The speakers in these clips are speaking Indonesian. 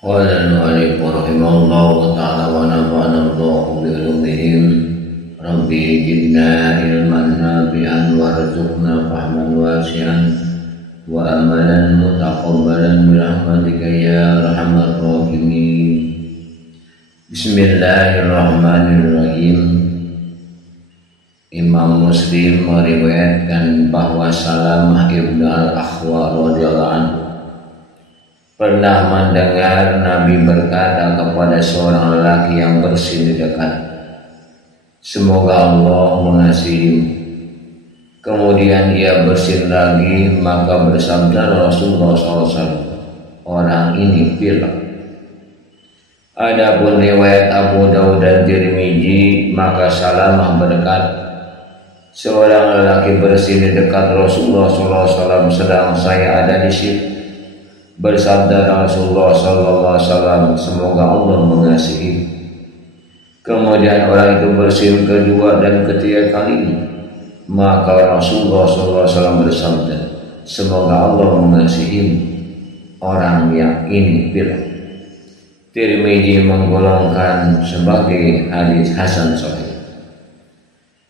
قال المؤلف رحمه الله تعالى ونفعنا الله بعلومهم ربي زدنا علما نافعا وارزقنا فهما واسعا وأملا متقبلا برحمتك يا أرحم الراحمين. Bismillahirrahmanirrahim. Imam Muslim meriwayatkan bahwa Salamah ibnu al-Akhwa radhiyallahu anhu pernah mendengar Nabi berkata kepada seorang lelaki yang bersin di dekat, "Semoga Allah mengasihimu." Kemudian ia bersin lagi, maka bersabda Rasulullah SAW, "Orang ini pilek." Adapun riwayat Abu Daud dan Tirmidzi, maka Salamah berkata, "Seorang lelaki bersin di dekat Rasulullah SAW sedang saya ada di situ. Bersabda Rasulullah SAW, semoga Allah mengasihi." Kemudian orang itu bersin kedua dan ketiga kalinya, maka Rasulullah SAW bersabda, semoga Allah mengasihi orang yang ini pilek. Tirmidzi menggolongkan sebagai hadis hasan sahih.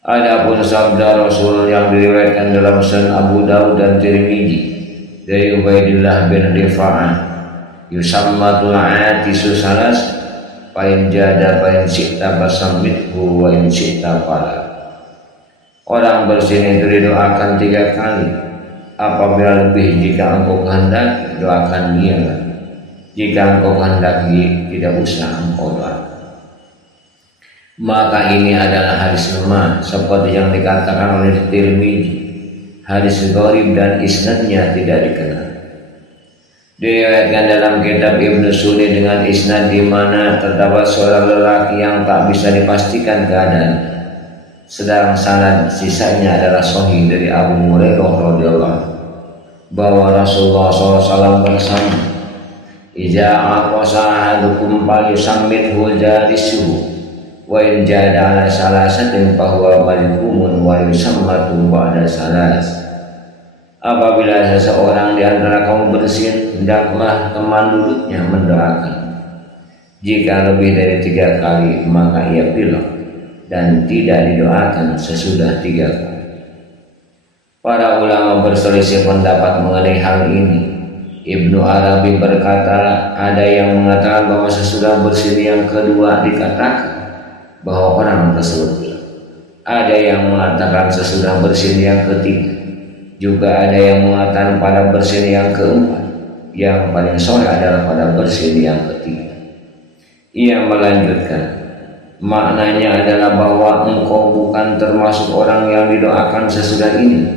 Adapun sabda Rasul yang diriwayatkan dalam Sunan Abu Daud dan Tirmidzi dari Ubaidillah bin Rifa'ah, yusammatul atisu salas fa in jada fa in syi'ta basammithu wa in syi'ta fala. Orang bersin itu didoakan 3 kali. Apabila lebih jika engkau kehendaki, doakan dia. Jika engkau kehendaki, tidak usah engkau doakan. Maka ini adalah hadis lemah seperti yang dikatakan oleh Tirmidzi. Hadis gharib dan isnadnya tidak dikenal. Diriwayatkan dalam kitab Ibnu Sunni dengan isnad di mana terdapat seorang lelaki yang tak bisa dipastikan keadaan. Sedang sanad sisanya adalah sahih dari Abu Hurairah radhiyallahu anhu bahwa Rasulullah SAW bersama, "Idza aqasa ahadukum falyusammithu jalisuhu wa in jada ala salasatin fahuwa malikumun wa yusammatu ba'da salas." Apabila seseorang di antara kamu bersin, hendaklah teman duduknya mendoakan. Jika lebih dari 3 kali, maka ia pilek dan tidak didoakan sesudah 3 kali. Para ulama berselisih pendapat mengenai hal ini. Ibnu Arabi berkata, ada yang mengatakan bahwa sesudah bersin yang kedua dikatakan bahwa orang tersebut pilek. Ada yang mengatakan sesudah bersin yang ketiga. Juga ada yang mengatakan pada bersin yang keempat. Yang paling sahih adalah pada bersin yang ketiga. Ia melanjutkan, maknanya adalah bahwa engkau bukan termasuk orang yang didoakan sesudah ini,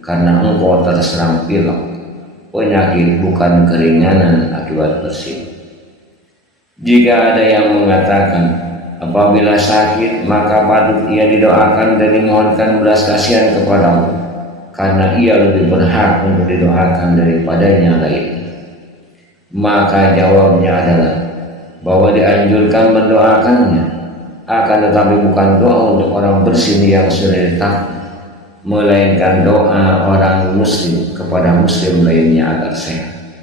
karena engkau terserang pilek, penyakit bukan keringanan akibat bersin. Jika ada yang mengatakan apabila sakit maka patut ia didoakan dan dimohonkan belas kasihan kepada Allah, karena ia lebih berhak untuk didoakan daripadanya lain, maka jawabnya adalah bahwa dianjurkan mendoakannya, akan tetapi bukan doa untuk orang bersin yang sudah ditakdir, melainkan doa orang muslim kepada muslim lainnya agar sehat,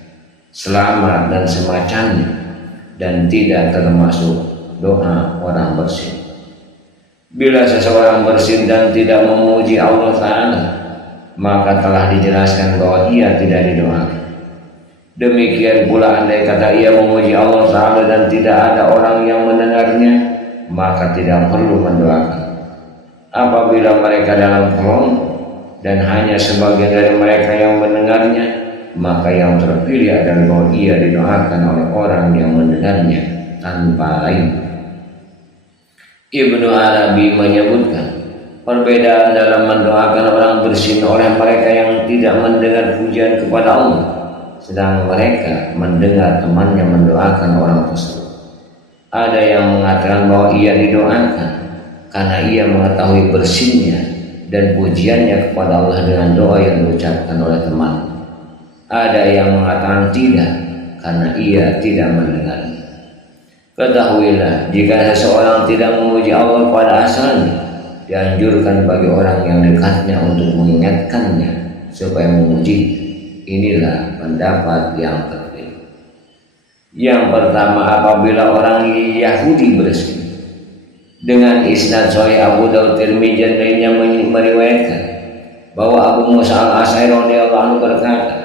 selamat dan semacamnya, dan tidak termasuk doa orang bersin. Bila seseorang bersin dan tidak memuji Allah Ta'ala, maka telah dijelaskan bahwa ia tidak didoakan. Demikian pula andai kata ia memuji Allah Ta'ala dan tidak ada orang yang mendengarnya, maka tidak perlu mendoakan. Apabila mereka dalam kelompok dan hanya sebagian dari mereka yang mendengarnya, maka yang terpilih adalah bahwa ia didoakan oleh orang yang mendengarnya tanpa lain. Ibnu Arabi menyebutkan perbedaan dalam mendoakan orang bersin oleh mereka yang tidak mendengar pujian kepada Allah, sedang mereka mendengar temannya mendoakan orang tersebut. Ada yang mengatakan bahwa ia didoakan karena ia mengetahui bersinnya dan pujiannya kepada Allah dengan doa yang diucapkan oleh teman. Ada yang mengatakan tidak karena ia tidak mendengarnya. Ketahuilah, jika seseorang tidak memuji Allah pada asalnya, dianjurkan bagi orang yang dekatnya untuk mengingatkannya supaya memuji. Inilah pendapat yang terpilih. Yang pertama, apabila orang Yahudi bersin, dengan isnad sahih Abu Daud, Tirmidzi dan lainnya meriwayatkan bahwa Abu Musa al-Asy'ari radhiyallahu anhu berkata,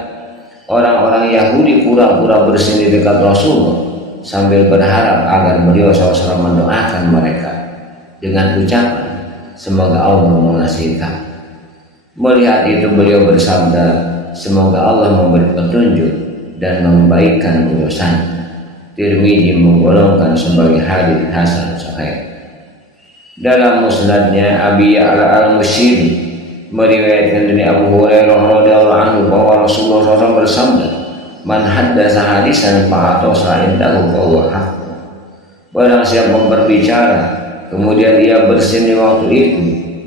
orang-orang Yahudi pura-pura bersin di dekat Rasulullah sambil berharap agar beliau SAW mendoakan mereka dengan ucapan, semoga Allah mengasihi kamu. Melihat itu beliau bersabda, semoga Allah memberi petunjuk dan membaikkan urusan. Tirmidzi menggolongkan sebagai hadits hasan sahih. Dalam musnadnya Abi Ya'la al-Musyiri meriwayatkan dari Abu Hurairah radhiyallahu anhu bahwa Rasulullah SAW bersabda, man haddatsa hadisan fa'atosa indahu fahuwa haqq. Barang siapa memberbicara kemudian ia bersin di waktu itu,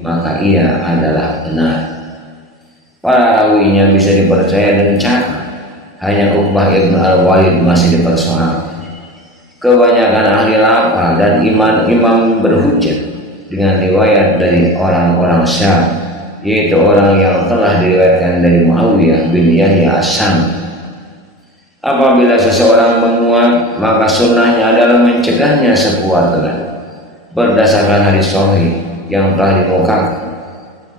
maka ia adalah benar. Para rawinya bisa dipercaya dan catat, hanya Uqbah ibn al-Walid masih dipersoalkan. Kebanyakan ahli lafal dan imam berhujjah dengan riwayat dari orang-orang Syam, yaitu orang yang telah diriwayatkan dari Muawiyah bin Yahya as-Sami. Apabila seseorang menguap, maka sunnahnya adalah mencegahnya sekuat tenaga. Berdasarkan hadis sahih yang telah dimukakan,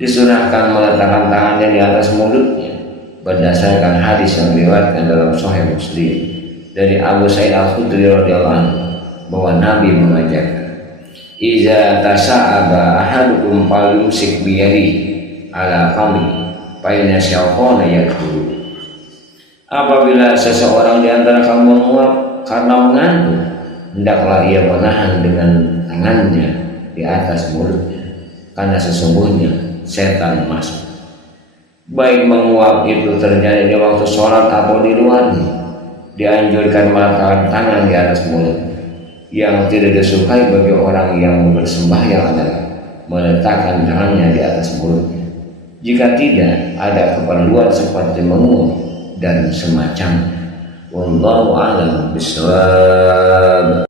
disunahkan meletakkan tangannya di atas mulutnya. Berdasarkan hadis yang diriwayatkan dalam Sahih Muslim dari Abu Sa'id al-Khudri radhiyallahu anhu bahwa Nabi mengajarkan, "Iza tasa'aba ahadukum falyumsik biyadihi ala famihi fa inna syaitana yadkhulu." Apabila seseorang di antara kamu menguap karena mengantuk, hendaklah ia menahan dengan tangannya di atas mulutnya, karena sesungguhnya setan masuk. Baik menguap itu terjadi di waktu sholat atau di luarnya, dianjurkan meletakkan tangan di atas mulut. Yang tidak disukai bagi orang yang bersembahyang adalah meletakkan tangannya di atas mulutnya, jika tidak ada keperluan seperti menguap dan semacamnya. Wallahu a'lam bishawab.